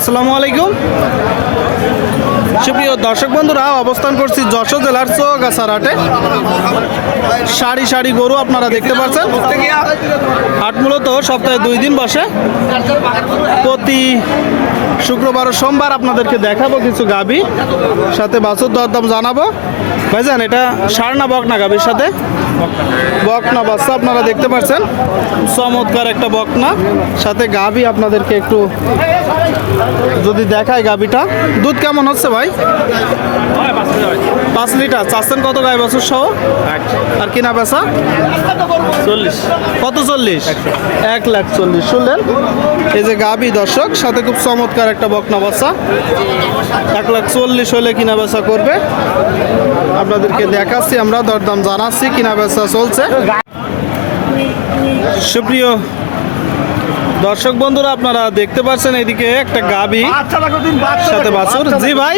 আসসালামু আলাইকুম সুপ্রিয় দর্শক বন্ধুরা, অবস্থান করছি যশোর জেলার চৌগাছার হাটে। সারি সারি গরু আপনারা দেখতে পাচ্ছেন। হাট মূলত সপ্তাহে 2 দিন বসে। প্রতি শুক্রবার ও সোমবার আপনাদেরকে দেখাবো কিছু গাবি, সাথে বাছুর দরদাম জানাবো। ভাইজান, এটা ষাঁড় না বকনা? গাবির সাথে বকনা বাচ্চা আপনারা দেখতে পাচ্ছেন। চমৎকার একটা বকনা, সাথে গাবি আপনাদেরকে একটু যদি দেখায় গাবিটা। দুধ কেমন হচ্ছে ভাই? 5 লিটার। চাচ্ছেন কত গাই বছর সহ? আর কিনা বেচা 40। কত 40? 1,40,000। শুনলেন, এই যে গাবি দর্শক, সাথে খুব চমৎকার একটা বকনা বাচ্চা। 1,40,000 হলে কিনা বেচা করবে। আপনাদেরকে দেখাচ্ছি, আমরা দরদাম জানাচ্ছি, কিনা বেচা চলছে। সুপ্রিয় দর্শক বন্ধুরা, আপনারা দেখতে পাচ্ছেন এদিকে একটা গাবি সাথে বাছুর। জি ভাই,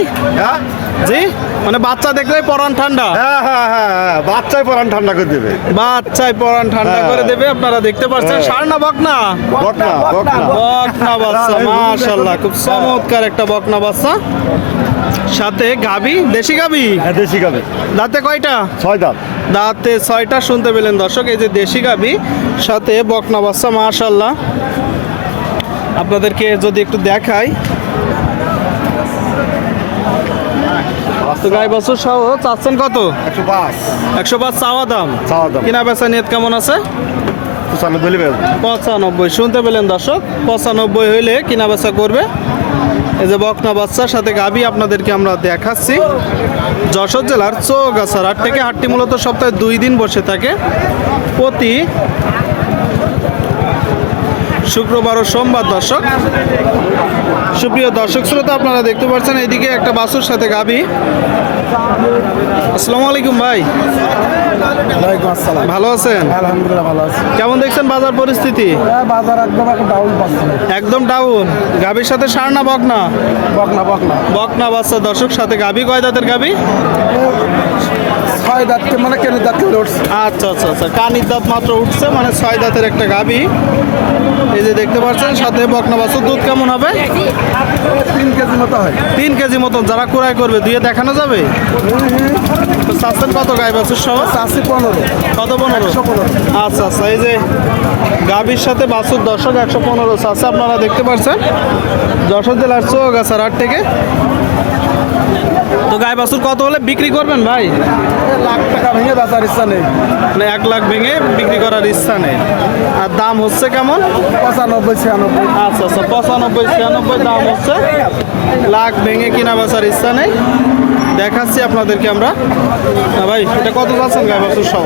জি, মানে বাচ্চা দেখলে পরান ঠান্ডা। হ্যাঁ, বাচ্চাই পরান ঠান্ডা করে দেবে। বাচ্চাই পরান ঠান্ডা করে দেবে। আপনারা দেখতে পাচ্ছেন ষাঁড় না বকনা? বকনা বাচ্চা, মাশাআল্লাহ, খুব চমৎকার একটা বকনা বাচ্চা। সাথে গাবি, দেশি গাবি। হ্যাঁ, দেশি গাবি। দাঁতে কয়টা? 6 দাঁত। দাঁতে 6টা। শুনতে পেলেন দর্শক, এই যে দেশি গাবি সাথে বকনা বাচ্চা, মাশাআল্লাহ। আপনাদেরকে যদি একটু দেখাই, তো গাই বছর সহ চাচ্ছেন কত? 105 চাওয়া দাম। কিনা বেচা নিয়ত কেমন আছে? 95। শুনতে পেলেন দর্শক, 95 হইলে কিনা বেচা করবে। এই যে বকনা বাচ্চার সাথে গাবি আপনাদেরকে আমরা দেখাচ্ছি। যশোর জেলার চৌগাছার হাট থেকে। হাটটি মূলত সপ্তাহে 2 দিন বসে থাকে, প্রতি শুক্রবার ও সোমবার। দর্শক, সুপ্রিয় দর্শক শ্রোতা, আপনারা দেখতে পাচ্ছেন এইদিকে একটা বাছুর সাথে গাবি। আসসালামু আলাইকুম ভাই। ওয়ালাইকুম আসসালাম। ভালো আছেন? আলহামদুলিল্লাহ ভালো আছি। কেমন দেখছেন বাজার পরিস্থিতি? বাজার একদম ডাউন পাচ্ছে। একদম ডাউন। গাবির সাথে ষাঁড় না বকনা? বকনা বকনা বকনা বাচ্চা দর্শক, সাথে গাবি। কয় দাঁতের গাবি? 6 দাঁতকে মানে কেন দাঁতকে উঠছে। আচ্ছা আচ্ছা আচ্ছা, কানির দাঁত মাত্র উঠছে, মানে 6 দাঁতের একটা গাবি। এই যে দেখতে পাচ্ছেন, সাথে বকনা বাছুর। দুধ কেমন হবে? 3 কেজি মতো হয়। 3 কেজি মতন। যারা ক্রয় করবে দুয়ে দেখানো যাবে। তো চাচ্ছেন কত গাই বাছুর সহ? 15। কত? 15। 115। আচ্ছা আচ্ছা, এই যে গাবির সাথে বাছুর দর্শক 115 চাচ্ছে। আপনারা দেখতে পাচ্ছেন যশোর জেলার চৌগাছার হাট থেকে। তো গাই বাছুর কত হলে বিক্রি করবেন ভাই? 1 লাখ টাকা ভেঙে বেচার ইচ্ছা নেই। মানে 1 লাখ ভেঙে বিক্রি করার ইচ্ছা নেই। আর দাম হচ্ছে কেমন? 95 96। আচ্ছা আচ্ছা, 95 96 দাম হচ্ছে। লাখ ভেঙে কিনা বেচার ইচ্ছা নেই। দেখাচ্ছি আপনাদেরকে আমরা। না ভাই, এটা কত চাচ্ছেন গাই বাছুর সহ?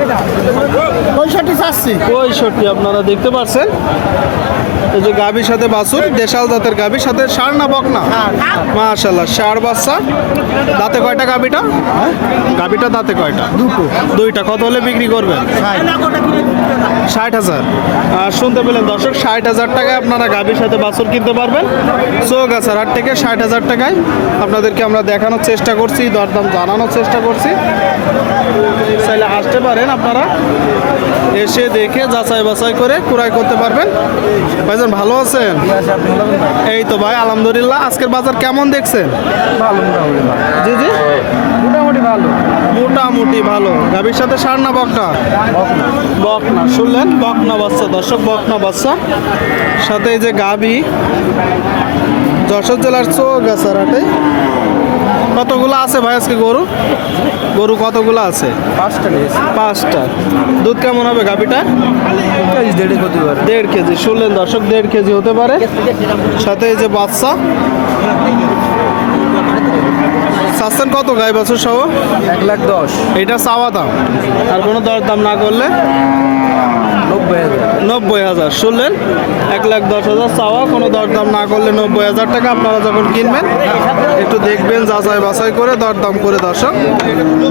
65 চাচ্ছি। 65 আপনারা দেখতে পাচ্ছেন। এই যে গাবির সাথে বাছুর, দেশাল জাতের গাবির সাথে ষাঁড় না বকনা? মাশাআল্লাহ, ষাঁড় বাচ্চা। দাঁতে কয়টা গাবিটা? গাবিটা দাঁতে কয়টা? দুইটা। কত হলে বিক্রি করবেন? 60,000। আর শুনতে পেলেন দর্শক, 60,000 টাকায় আপনারা গাবির সাথে বাছুর কিনতে পারবেন চৌগাছার হাট থেকে। 60,000 টাকায় আপনাদেরকে আমরা দেখানোর চেষ্টা করছি, দরদাম জানানোর চেষ্টা করছি। চাইলে আসতে পারেন আপনারা, এসে দেখে যাচাই বাছাই করে ক্রয় করতে পারবেন। ভাইজান, ভালো আছেন? এই তো ভাই, আলহামদুলিল্লাহ। আজকের বাজার কেমন দেখছেন? ভালো জি জি, মোটামুটি ভালো। মোটামুটি ভালো। গাভীর সাথে ষাঁড় না বকনা? বকনা। শুনলেন, বকনা বাচ্চা দর্শক, বকনা বাচ্চা। সাথে এই যে গাভী, যশোর জেলার চৌগাছার হাটে। কতগুলো আছে ভাই আজকে গরু? গরু কতগুলো আছে? 5টা নিয়েছি। 5টা। দুধ কেমন হবে গাভীটা? 1.5 হতে পারে। 1.5 কেজি। শুনলেন দর্শক, 1.5 কেজি হতে পারে। সাথে এই যে বাচ্চা। চাচ্ছেন কত গাই বছর সহ? 1,10,000। এটা চাওয়া দাম। আর কোনো দরদাম না করলে 90,000। শুনলেন, 1,10,000 চাওয়া, কোনো দরদাম না করলে 90,000 টাকা। আপনারা যখন কিনবেন একটু দেখবেন, যাচাই বাছাই করে দরদাম করে দর্শক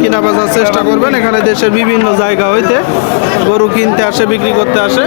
কিনা বেচার চেষ্টা করবেন। এখানে দেশের বিভিন্ন জায়গা হইতে গরু কিনতে আসে, বিক্রি করতে আসে।